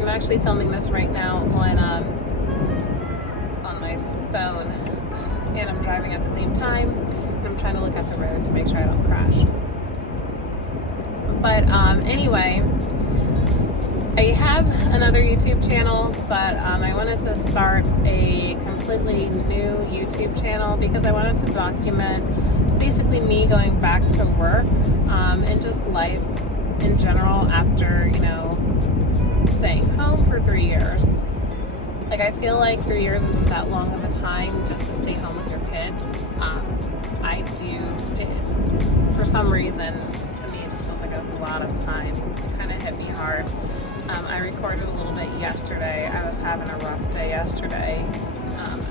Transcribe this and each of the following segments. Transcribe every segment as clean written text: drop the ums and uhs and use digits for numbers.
I'm actually filming this right now on my phone, and I'm driving at the same time, and I'm trying to look at the road to make sure I don't crash. But anyway, I have another YouTube channel, but I wanted to start a completely new YouTube channel because I wanted to document basically me going back to work and just life in general after, staying home for 3 years. Like, I feel like 3 years isn't that long of a time just to stay home with your kids. For some reason, to me, it just feels like a lot of time. It kind of hit me hard. I recorded a little bit yesterday. I was having a rough day yesterday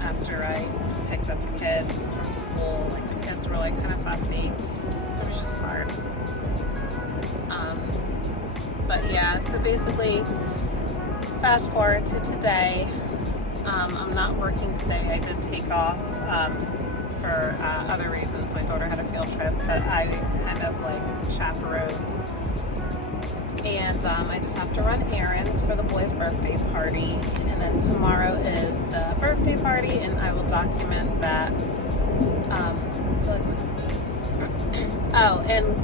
after I picked up the kids from school. Like, the kids were like kind of fussy. It was just hard. But yeah, so basically, fast forward to today. I'm not working today. I did take off for other reasons. My daughter had a field trip that I kind of like chaperoned. And I just have to run errands for the boys' birthday party. And then tomorrow is the birthday party, and I will document that. Oh, and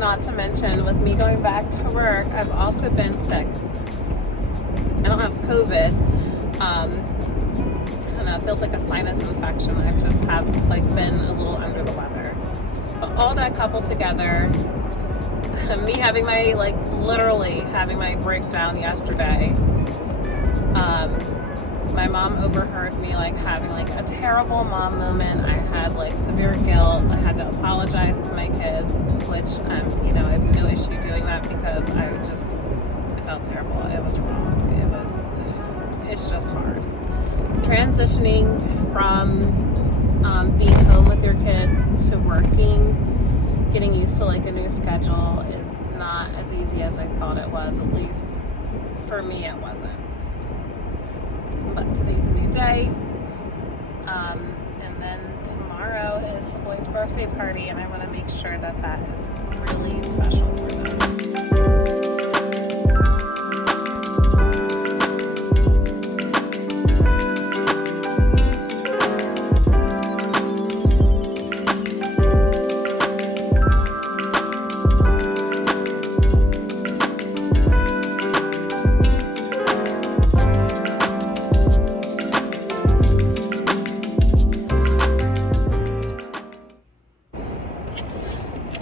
not to mention, with me going back to work, I've also been sick. I don't have COVID. I don't know, it feels like a sinus infection. I just have been a little under the weather. But all that coupled together, me having my literally having my breakdown yesterday. My mom overheard me having a terrible mom moment. I had severe guilt. I had to apologize to my kids, which I have no issue doing that because I felt terrible. It was wrong. It's just hard. Transitioning from being home with your kids to working, getting used to a new schedule is not as easy as I thought it was. At least for me, it wasn't. But today's a new day. And then tomorrow is the boys' birthday party, and I want to make sure that is really special for them.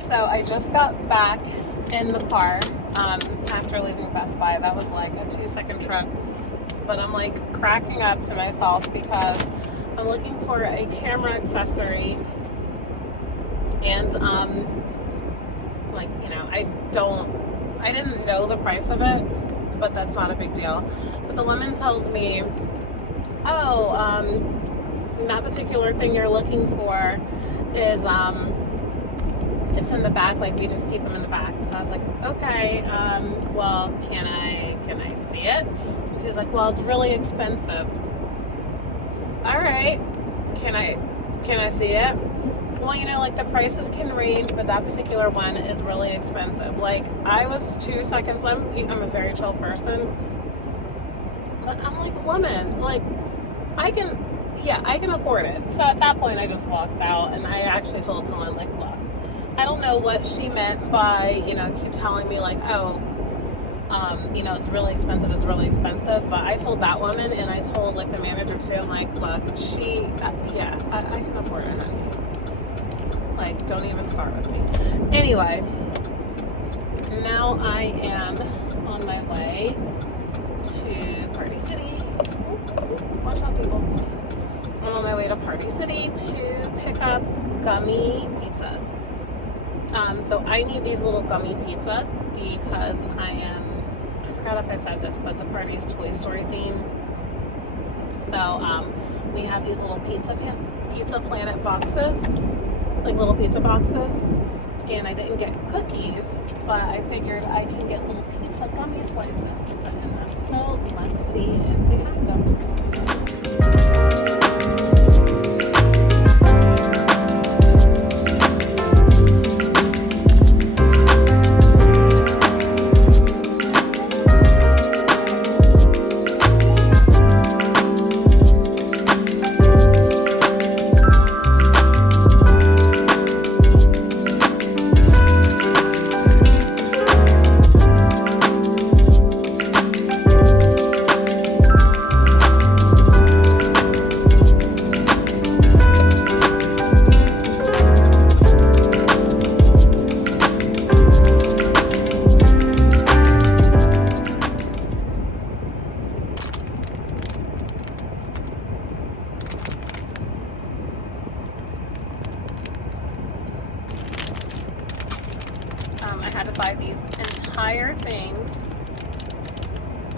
So I just got back in the car after leaving Best Buy. That was a 2-second trip. But I'm cracking up to myself because I'm looking for a camera accessory. And I didn't know the price of it, but that's not a big deal. But the woman tells me, that particular thing you're looking for is it's in the back, we just keep them in the back. So I was like, okay, well, can I see it? And she was like, well, it's really expensive. All right, can I see it? Well, the prices can range, but that particular one is really expensive. I was 2 seconds, I'm a very chill person, but I'm woman, I can afford it. So at that point, I just walked out, and I actually told someone, look, I don't know what she meant by, keep telling me it's really expensive, but I told that woman, and I told the manager too, I'm like, look, I can afford it, honey. Don't even start with me. Anyway, now I am on my way to Party City. Watch out, people. I'm on my way to Party City to pick up gummy pizzas. So I need these little gummy pizzas because I forgot if I said this, but the party's Toy Story theme. So we have these little Pizza Planet boxes, little pizza boxes, and I didn't get cookies, but I figured I can get little pizza gummy slices to put in them. So let's see if they have them.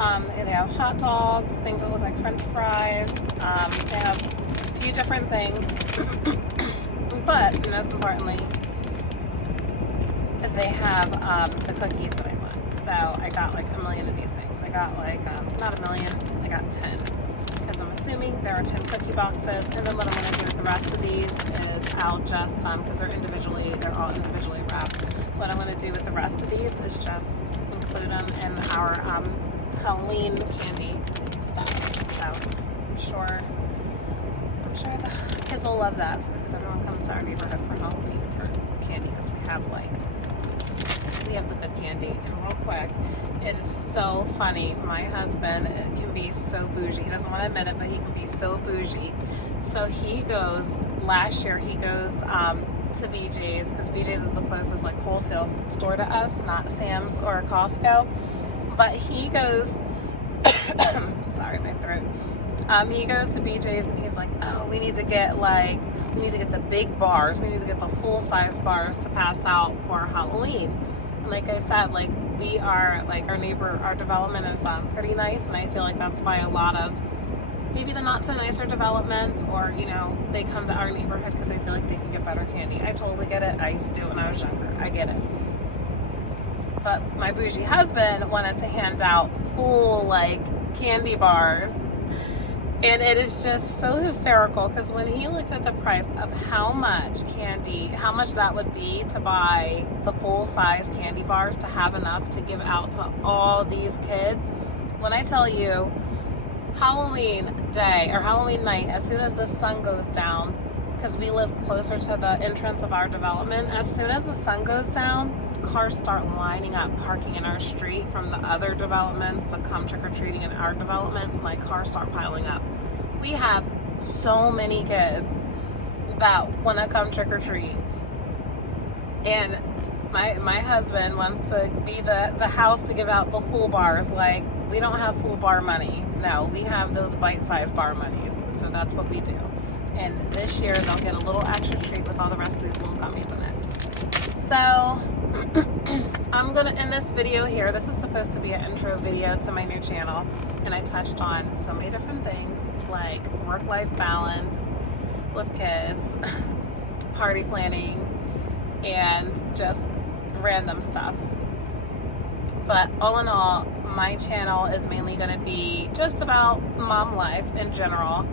They have hot dogs, things that look like French fries. They have a few different things, but most importantly, they have the cookies that I want. So I got like a million of these things. I got like, not a million, I got 10. Because I'm assuming there are 10 cookie boxes. And then what I'm going to do with the rest of these is I'll just, because they're all individually wrapped. What I'm going to do with the rest of these is just include them in our Halloween candy stuff. So I'm sure the kids will love that because everyone comes to our neighborhood for Halloween for candy because we have the good candy. And real quick, it is so funny. My husband can be so bougie. He doesn't want to admit it, but he can be so bougie. So last year he goes to BJ's, because BJ's is the closest like wholesale store to us, not Sam's or Costco. But he goes, sorry, my throat. He goes to BJ's and he's like, oh, we need to get the big bars. We need to get the full-size bars to pass out for Halloween. And like I said, like we are, like our development is pretty nice, and I feel like that's why a lot of maybe the not so nicer developments, or they come to our neighborhood because they feel like they can get better candy. I totally get it. I used to do it when I was younger. I get it. But my bougie husband wanted to hand out full like candy bars. And it is just so hysterical because when he looked at the price of how much that would be to buy the full-size candy bars to have enough to give out to all these kids, when I tell you Halloween day or Halloween night, as soon as the sun goes down, because we live closer to the entrance of our development, as soon as the sun goes down, cars start lining up, parking in our street from the other developments to come trick-or-treating in our development. Like, cars start piling up. We have so many kids that want to come trick-or-treat. And my husband wants to be the house to give out the full bars. Like, we don't have full bar money. No, we have those bite-sized bar monies. So that's what we do. And this year, they'll get a little extra treat with all the rest of these little gummies in it. So I'm gonna end this video here. This is supposed to be an intro video to my new channel, and I touched on so many different things like work-life balance with kids, party planning, and just random stuff. But all in all, my channel is mainly going to be just about mom life in general.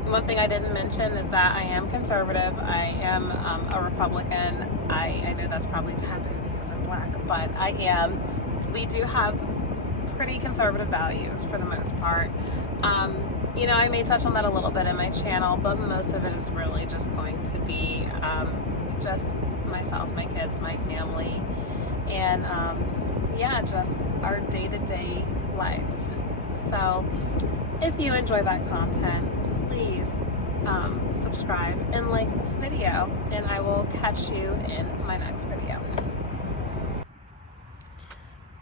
One thing I didn't mention is that I am conservative. I am a Republican. I know that's probably taboo because I'm black, but I am. We do have pretty conservative values for the most part. I may touch on that a little bit in my channel, but most of it is really just going to be just myself, my kids, my family, and just our day-to-day life. So if you enjoy that content, please subscribe and like this video, and I will catch you in my next video.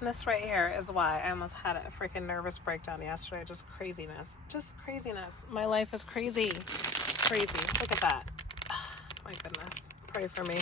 This right here is why I almost had a freaking nervous breakdown yesterday. Just craziness. My life is crazy. Look at that. Oh, my goodness. Pray for me.